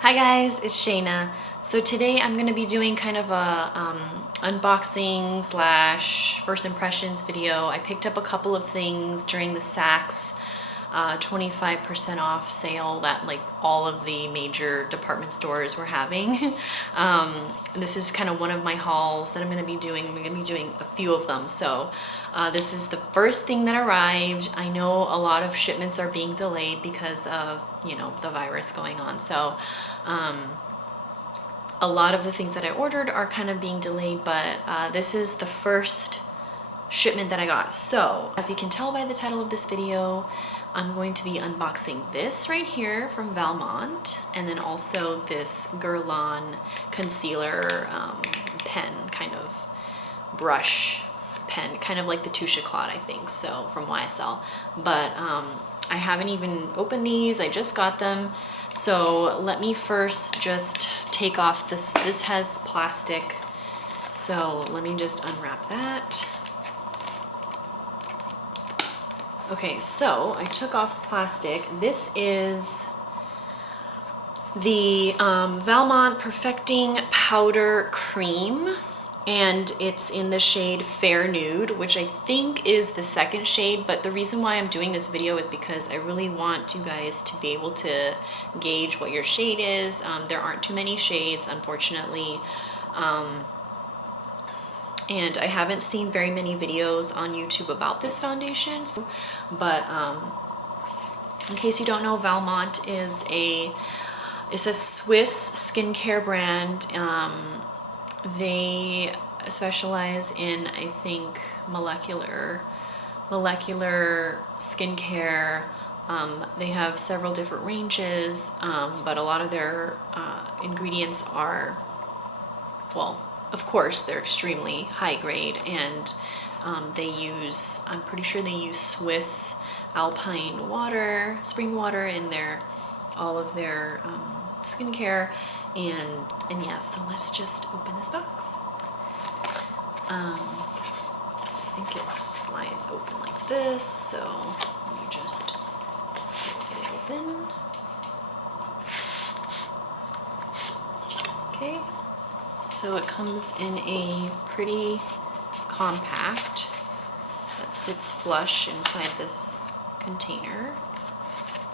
Hi guys, it's Shayna. So today I'm going to be doing kind of a unboxing slash first impressions video. I picked up a couple of things during the Saks 25% off sale that like all of the major department stores were having. This is kind of one of my hauls that I'm going to be doing. I'm going to be doing a few of them. So this is the first thing that arrived. I know a lot of shipments are being delayed because of, you know, the virus going on. So a lot of the things that I ordered are kind of being delayed, but this is the first shipment that I got. So as you can tell by the title of this video, I'm going to be unboxing this right here from Valmont, and then also this Guerlain concealer pen, kind of brush pen, kind of like the Touche Éclat, I think, so from YSL. But I haven't even opened these, I just got them. So let me first just take off this. This has plastic, so let me just unwrap that. Okay, so I took off the plastic. This is the Valmont Perfecting Powder Cream, and it's in the shade Fair Nude, which I think is the second shade, but the reason why I'm doing this video is because I really want you guys to be able to gauge what your shade is. There aren't too many shades, unfortunately. And I haven't seen very many videos on YouTube about this foundation, but in case you don't know, Valmont is it's a Swiss skincare brand. They specialize in, I think, molecular skincare. They have several different ranges, but a lot of their ingredients are, well, of course, they're extremely high grade, and they use, I'm pretty sure they use Swiss alpine water, spring water in all of their skincare, and yeah, so let's just open this box. I think it slides open like this, so let me just slide it open. Okay. So it comes in a pretty compact that sits flush inside this container.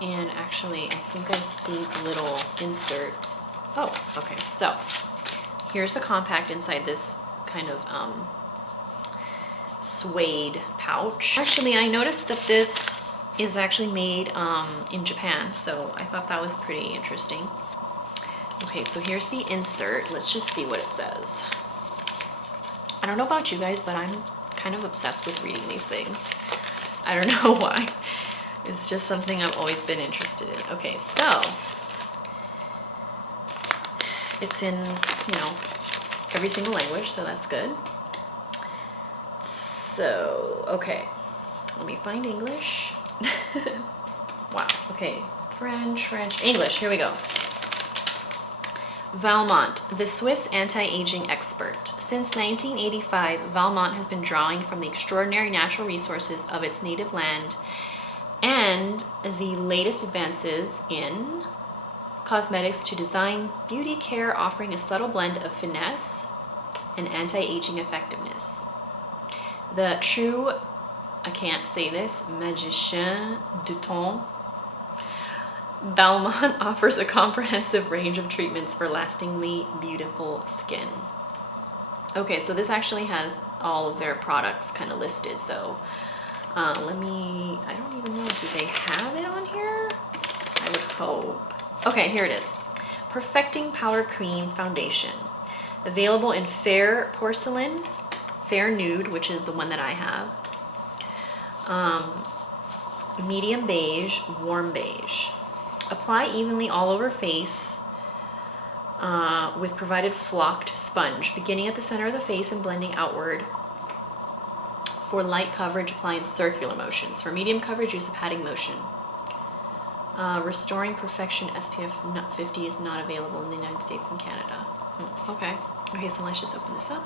And actually, I think I see the little insert. Oh, okay, so here's the compact inside this kind of suede pouch. Actually, I noticed that this is actually made in Japan, so I thought that was pretty interesting. Okay, so here's the insert. Let's just see what it says. I don't know about you guys, but I'm kind of obsessed with reading these things. I don't know why. It's just something I've always been interested in. Okay, so it's in, you know, every single language, so that's good. So, okay, let me find English. Wow, okay, French, English, here we go. Valmont, the Swiss anti-aging expert. Since 1985, Valmont has been drawing from the extraordinary natural resources of its native land and the latest advances in cosmetics to design beauty care, offering a subtle blend of finesse and anti-aging effectiveness. The true, I can't say this, magicien du temps, Valmont offers a comprehensive range of treatments for lastingly beautiful skin. Okay, so this actually has all of their products kind of listed, so I don't even know, do they have it on here? I would hope. Okay, here it is. Perfecting Powder Cream Foundation. Available in Fair Porcelain, Fair Nude, which is the one that I have, medium beige, warm beige. Apply evenly all over face with provided flocked sponge, beginning at the center of the face and blending outward. For light coverage, apply in circular motions. For medium coverage, use a patting motion. Restoring Perfection SPF 50 is not available in the United States and Canada. Okay. Okay, so let's just open this up.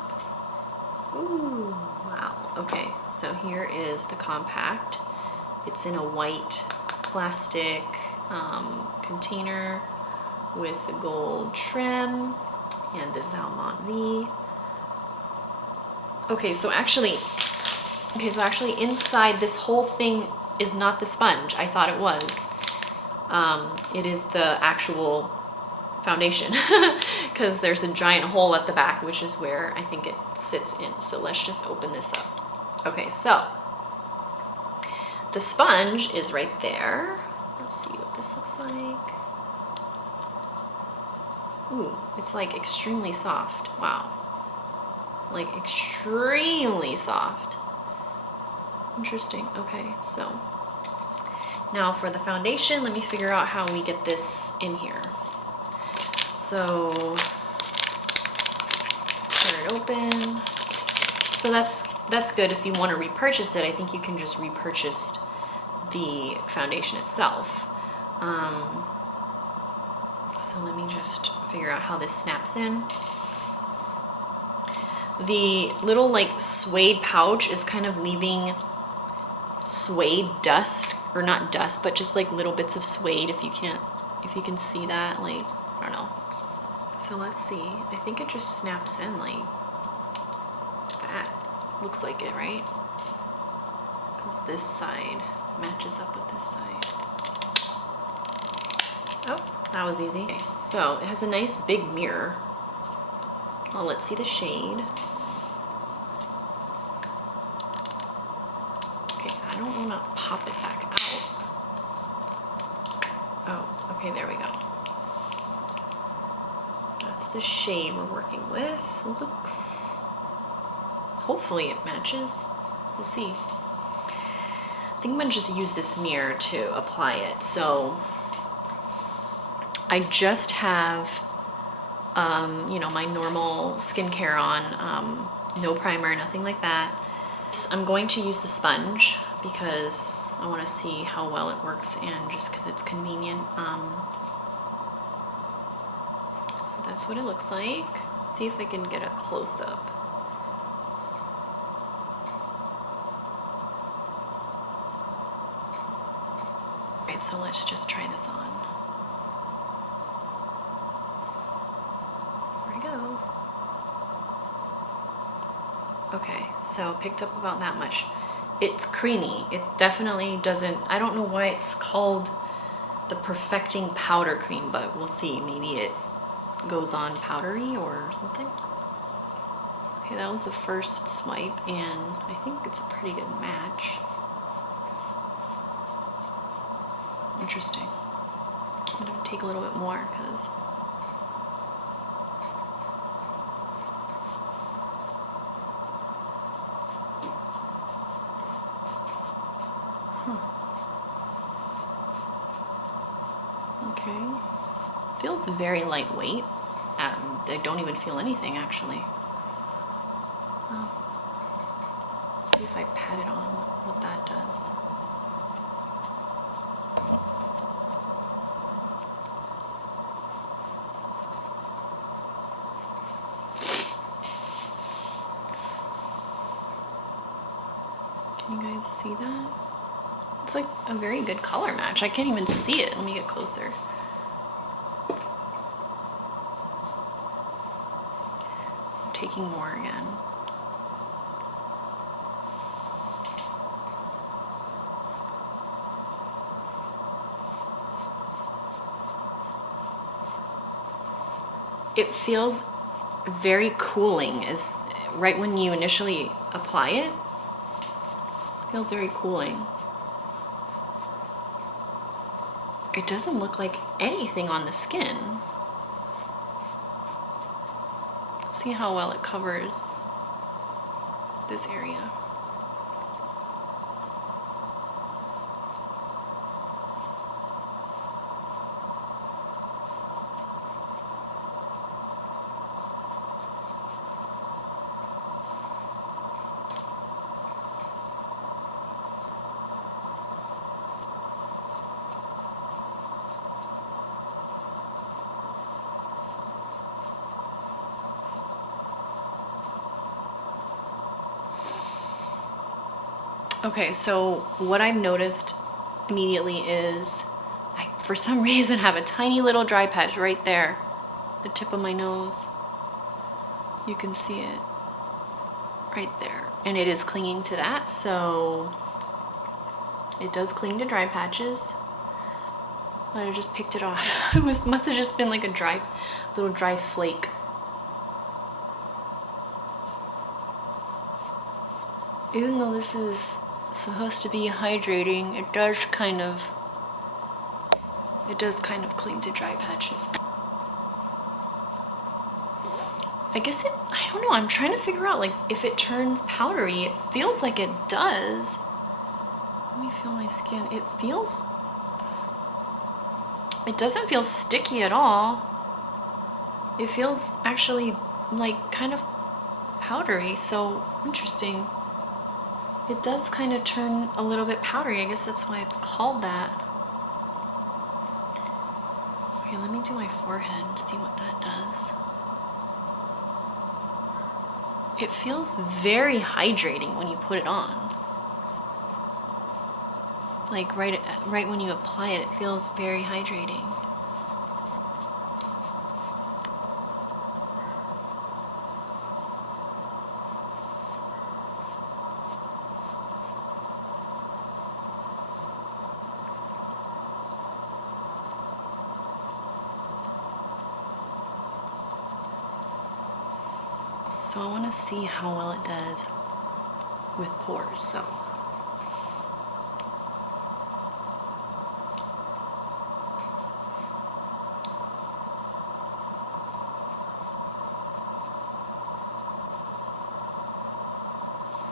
Ooh, wow. Okay, so here is the compact. It's in a white plastic container. with the gold trim and the Valmont V. Okay, so actually inside this whole thing is not the sponge. I thought it was. It is the actual foundation because there's a giant hole at the back, which is where I think it sits in. So let's just open this up. Okay, so the sponge is right there. Let's see what this looks like. Ooh, it's like extremely soft. Wow. Like extremely soft. Interesting. Okay, so now for the foundation, let me figure out how we get this in here. So tear it open. So that's good. If you want to repurchase it, I think you can just repurchase the foundation itself. So let me just figure out how this snaps in. The little like suede pouch is kind of leaving suede dust, or not dust, but just like little bits of suede, if you can see that, like, I don't know. So let's see. I think it just snaps in like that. Looks like it, right? Because this side matches up with this side. Oh, that was easy. Okay, so it has a nice big mirror. Oh, let's see the shade. Okay, I don't want to pop it back out. Oh, okay, there we go. That's the shade we're working with. Looks, hopefully it matches. We'll see. I think I'm gonna just use this mirror to apply it. So I just have, you know, my normal skincare on, no primer, nothing like that. I'm going to use the sponge because I want to see how well it works, and just because it's convenient. That's what it looks like. See if I can get a close-up. Alright, so let's just try this on. Here we go. Okay, so picked up about that much. It's creamy. It definitely doesn't, I don't know why it's called the Perfecting Powder Cream, but we'll see. Maybe it goes on powdery or something. Okay, that was the first swipe, and I think it's a pretty good match. Interesting. I'm gonna take a little bit more because okay. Feels very lightweight. I don't even feel anything actually. Let's see if I pat it on, what that does. Can you guys see that? It's like a very good color match. I can't even see it. Let me get closer. I'm taking more again. It feels very cooling, as right when you initially apply it. Feels very cooling. It doesn't look like anything on the skin. Let's see how well it covers this area. Okay, so what I've noticed immediately is for some reason have a tiny little dry patch right there, the tip of my nose. You can see it right there, and it is clinging to that, so it does cling to dry patches. But I just picked it off. It must have just been like a little dry flake. Even though this is supposed to be hydrating, it does kind of cling to dry patches. I guess I don't know, I'm trying to figure out like if it turns powdery. It feels like it does. Let me feel my skin. It doesn't feel sticky at all. It feels actually like kind of powdery, so interesting. It does kind of turn a little bit powdery. I guess that's why it's called that. Okay, let me do my forehead and see what that does. It feels very hydrating when you put it on. Like right when you apply it, it feels very hydrating. So I want to see how well it does with pores. So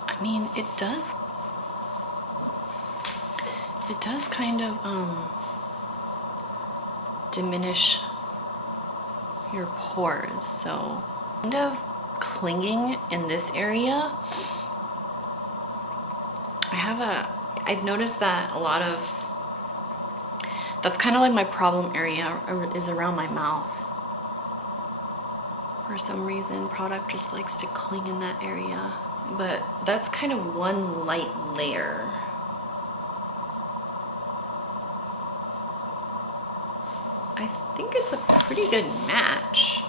I mean, it does kind of diminish your pores, so kind of clinging in this area. I've noticed that a lot of, that's kind of like my problem area is around my mouth. For some reason, product just likes to cling in that area. But that's kind of one light layer. I think it's a pretty good match.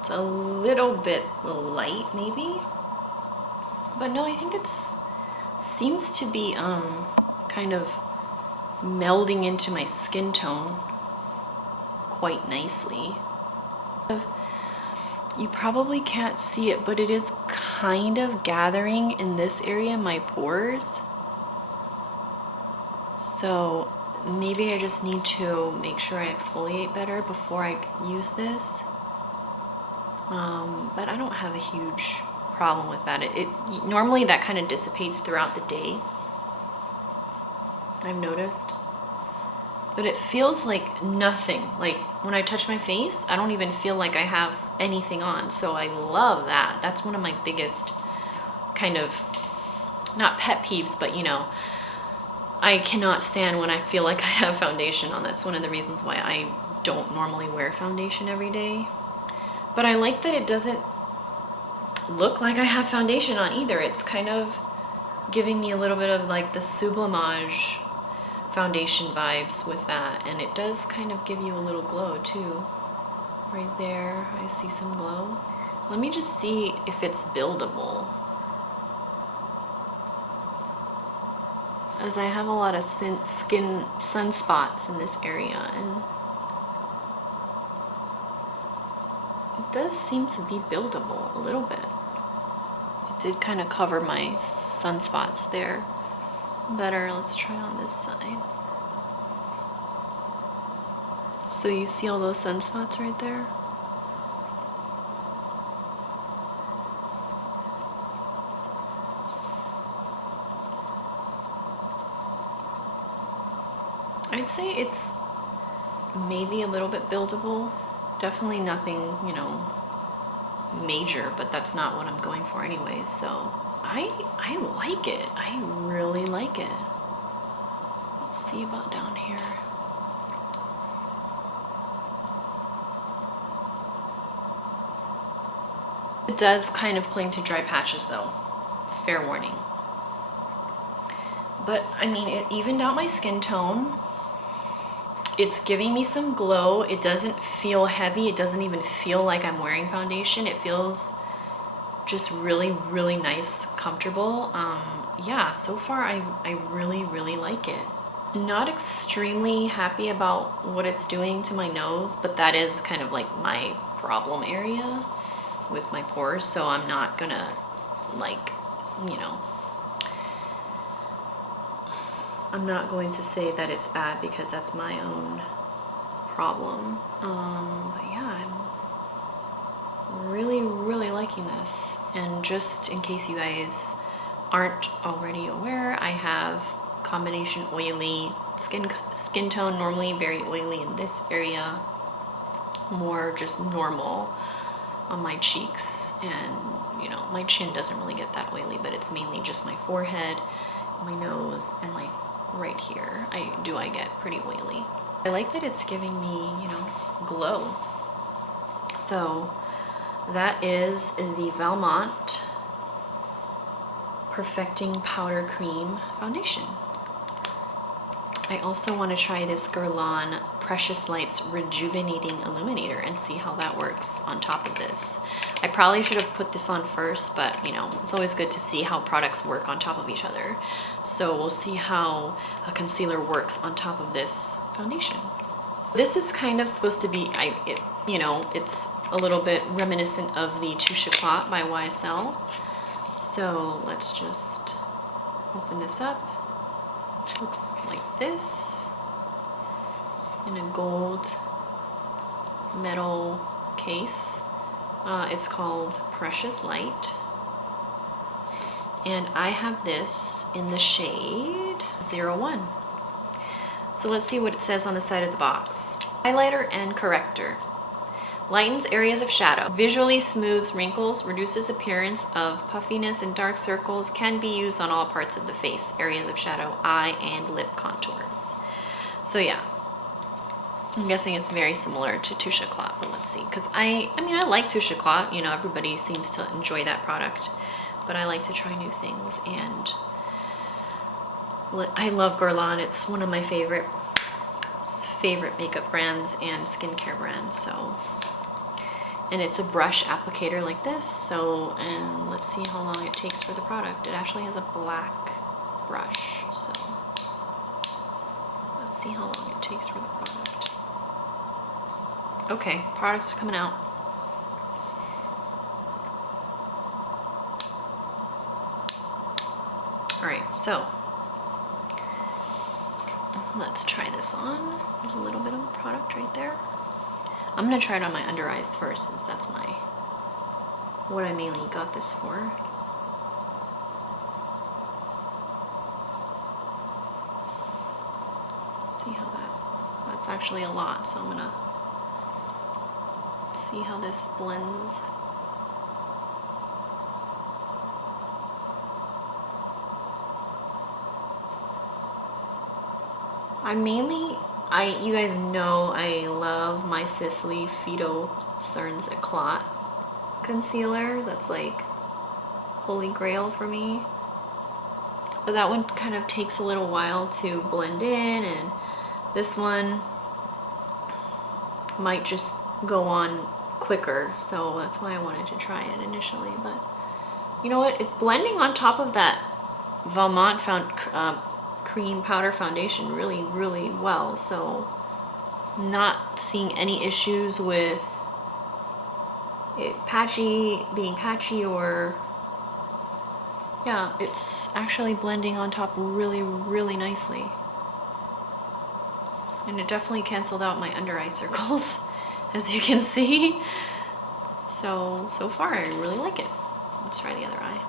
It's a little bit light maybe, but no, I think seems to be kind of melding into my skin tone quite nicely. You probably can't see it, but it is kind of gathering in this area, my pores. So maybe I just need to make sure I exfoliate better before I use this. But I don't have a huge problem with that. Normally that kind of dissipates throughout the day, I've noticed. But it feels like nothing. Like when I touch my face, I don't even feel like I have anything on. So I love that. That's one of my biggest kind of, not pet peeves, but you know, I cannot stand when I feel like I have foundation on. That's one of the reasons why I don't normally wear foundation every day. But I like that it doesn't look like I have foundation on either. It's kind of giving me a little bit of like the sublimage foundation vibes with that, and it does kind of give you a little glow too. Right there, I see some glow. Let me just see if it's buildable, as I have a lot of skin sunspots in this area, and it does seem to be buildable a little bit. It did kind of cover my sunspots there better. Let's try on this side. So you see all those sunspots right there? I'd say it's maybe a little bit buildable. Definitely nothing, you know, major, but that's not what I'm going for anyways, so I like it. I really like it. Let's see about down here. It does kind of cling to dry patches though, fair warning. But I mean, it evened out my skin tone. It's giving me some glow. It doesn't feel heavy. It doesn't even feel like I'm wearing foundation. It feels just really, really nice, comfortable. Yeah, so far I really, really like it. Not extremely happy about what it's doing to my nose, but that is kind of like my problem area with my pores, so I'm not gonna, like, you know, I'm not going to say that it's bad because that's my own problem. But yeah, I'm really, really liking this. And just in case you guys aren't already aware, I have combination oily skin tone, normally very oily in this area, more just normal on my cheeks, and you know, my chin doesn't really get that oily, but it's mainly just my forehead, my nose, and like right here I get pretty oily. I like that it's giving me, you know, glow. So that is the Valmont Perfecting Powder Cream Foundation. I also want to try this Guerlain Precious Lights Rejuvenating Illuminator and see how that works on top of this. I probably should have put this on first, but you know, it's always good to see how products work on top of each other. So we'll see how a concealer works on top of this foundation. This is kind of supposed to be, you know, it's a little bit reminiscent of the Touche Éclat by YSL. So let's just open this up. Looks like this in a gold metal case. It's called Precious Light, and I have this in the shade 01. So let's see what it says on the side of the box. Highlighter and corrector. Lightens areas of shadow, visually smooths wrinkles, reduces appearance of puffiness and dark circles, can be used on all parts of the face, areas of shadow, eye, and lip contours. So yeah, I'm guessing it's very similar to Touche Éclat, but let's see. Because I mean, I like Touche Éclat, you know, everybody seems to enjoy that product, but I like to try new things, and I love Guerlain. It's one of my favorite makeup brands and skincare brands, so. And it's a brush applicator like this, so, and let's see how long it takes for the product. It actually has a black brush, so let's see how long it takes for the product. Okay, products are coming out. All right, so let's try this on. There's a little bit of a product right there. I'm gonna try it on my under eyes first, since that's what I mainly got this for. See how that's actually a lot, so I'm gonna see how this blends. You guys know I love my Sisley Phyto Cerns Eclat concealer. That's like holy grail for me. But that one kind of takes a little while to blend in, and this one might just go on quicker, so that's why I wanted to try it initially. But you know what? It's blending on top of that Valmont cream powder foundation really, really well, so not seeing any issues with it being patchy, or yeah, it's actually blending on top really, really nicely. And it definitely canceled out my under eye circles, as you can see. So far I really like it. Let's try the other eye.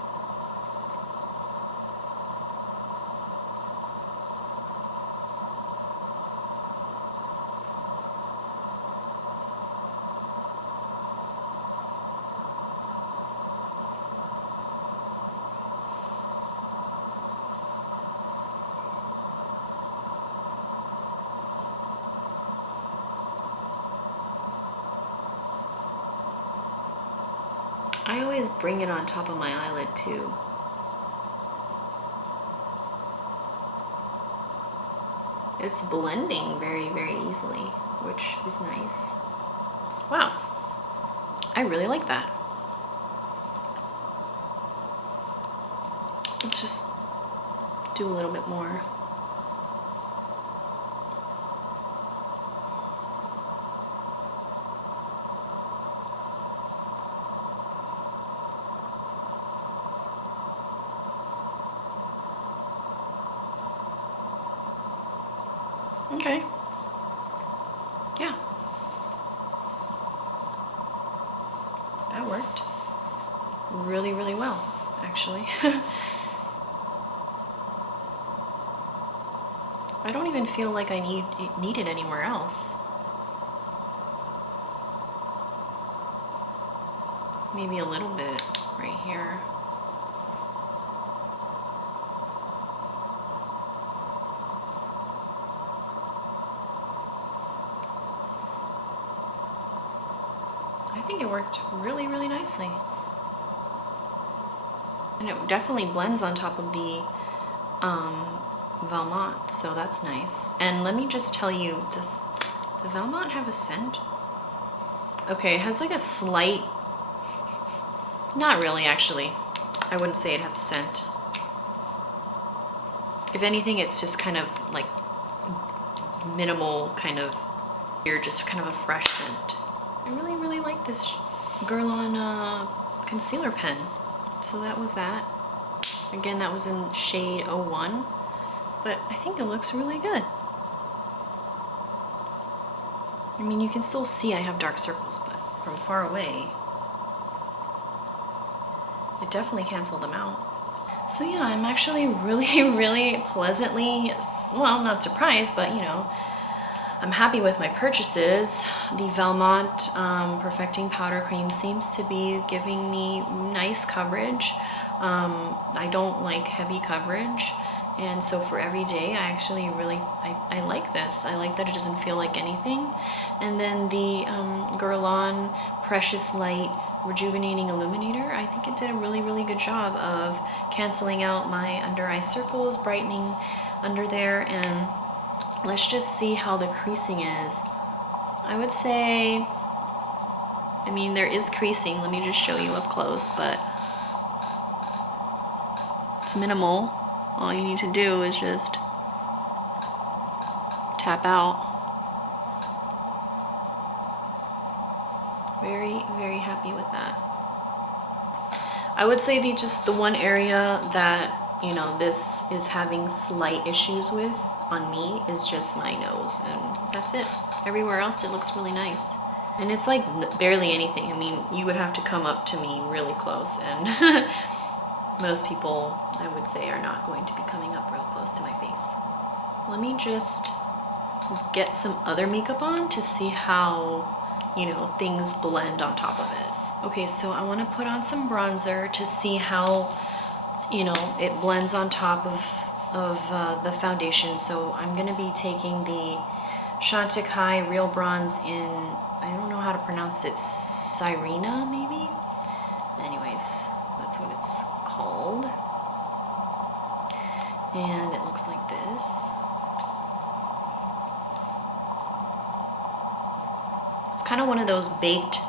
I always bring it on top of my eyelid too. it's blending very, very easily, which is nice. Wow, I really like that. Let's just do a little bit more. Okay. Yeah. That worked really, really well, actually. I don't even feel like I need it anywhere else. Maybe a little bit right here. I think it worked really, really nicely. And it definitely blends on top of the Valmont, so that's nice. And let me just tell you, does the Valmont have a scent? Okay, it has like a slight, not really actually. I wouldn't say it has a scent. If anything, it's just kind of like minimal kind of, you're just kind of a fresh scent. I really, really like this Guerlain concealer pen. So that was that. Again, that was in shade 01, but I think it looks really good. I mean, you can still see I have dark circles, but from far away, it definitely canceled them out. So yeah, I'm actually really, really pleasantly, well, not surprised, but you know, I'm happy with my purchases. The Valmont Perfecting Powder Cream seems to be giving me nice coverage. I don't like heavy coverage, and so for every day I actually really, I like this. I like that it doesn't feel like anything. And then the Guerlain Precious Light Rejuvenating Illuminator, I think it did a really, really good job of canceling out my under eye circles, brightening under there, and let's just see how the creasing is. I would say, I mean, there is creasing. Let me just show you up close, but it's minimal. All you need to do is just tap out. Very, very happy with that. I would say just the one area that, you know, this is having slight issues with on me is just my nose, and that's it. Everywhere else it looks really nice. And it's like barely anything. I mean, you would have to come up to me really close, and most people, I would say, are not going to be coming up real close to my face. Let me just get some other makeup on to see how, you know, things blend on top of it. Okay, so I want to put on some bronzer to see how, you know, it blends on top of the foundation. So I'm going to be taking the Chantecaille Real Bronze in, I don't know how to pronounce it, Sirena maybe? Anyways, that's what it's called. And it looks like this. It's kind of one of those baked,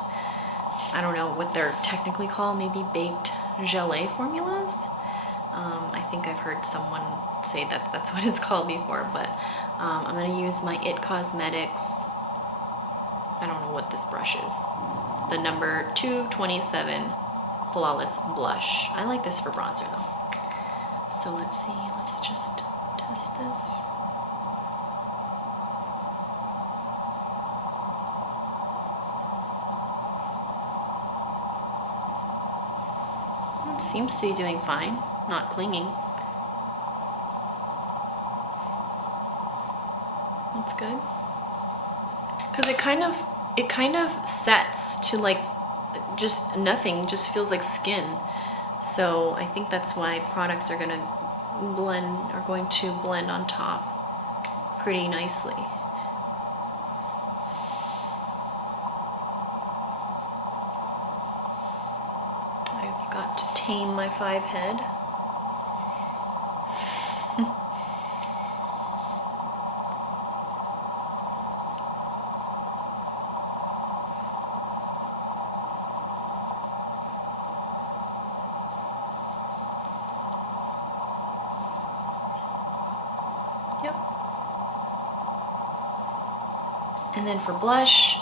I don't know what they're technically called, maybe baked gelée formulas. I think I've heard someone say that that's what it's called before, but I'm going to use my IT Cosmetics, I don't know what this brush is, the number 227 Flawless Blush. I like this for bronzer though. So let's see, let's just test this. It seems to be doing fine, not clinging. That's good. Because it kind of sets to like just nothing, just feels like skin. So I think that's why products are going to blend on top pretty nicely. I've got to tame my 5 head. then for blush,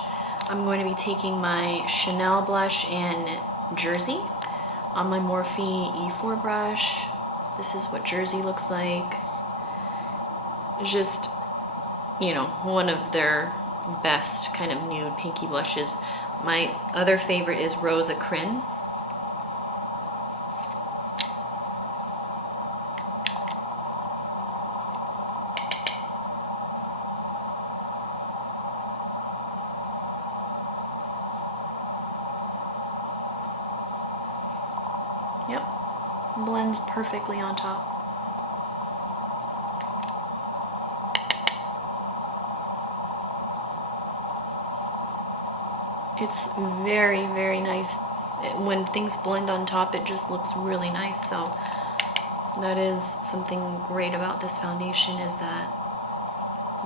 I'm going to be taking my Chanel blush in Jersey on my Morphe E4 brush. This is what Jersey looks like. Just, you know, one of their best kind of nude pinky blushes. My other favorite is Rose Acrin. Yep, blends perfectly on top. It's very, very nice. When things blend on top, it just looks really nice. So that is something great about this foundation, is that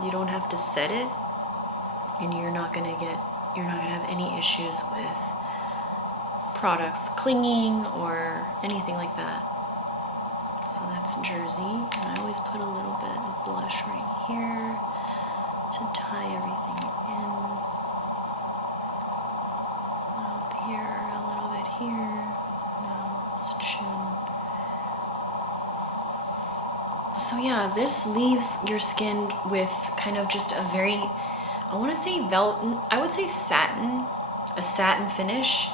you don't have to set it, and you're not gonna have any issues with products clinging or anything like that. So that's Jersey, and I always put a little bit of blush right here to tie everything in. A little here, a little bit here. No, it's chin. So yeah, this leaves your skin with kind of just a very, I want to say I would say satin, a satin finish.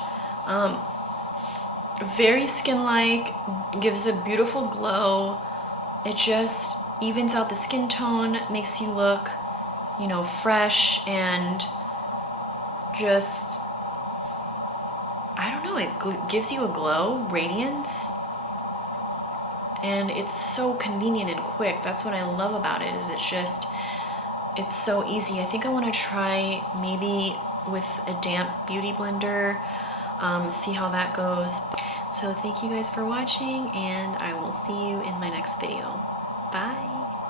Very skin-like, gives a beautiful glow. It just evens out the skin tone, makes you look, you know, fresh, and just, I don't know, it gives you a glow, radiance, and it's so convenient and quick. That's what I love about it, is it's so easy. I think I want to try maybe with a damp beauty blender, see how that goes. So thank you guys for watching, and I will see you in my next video. Bye!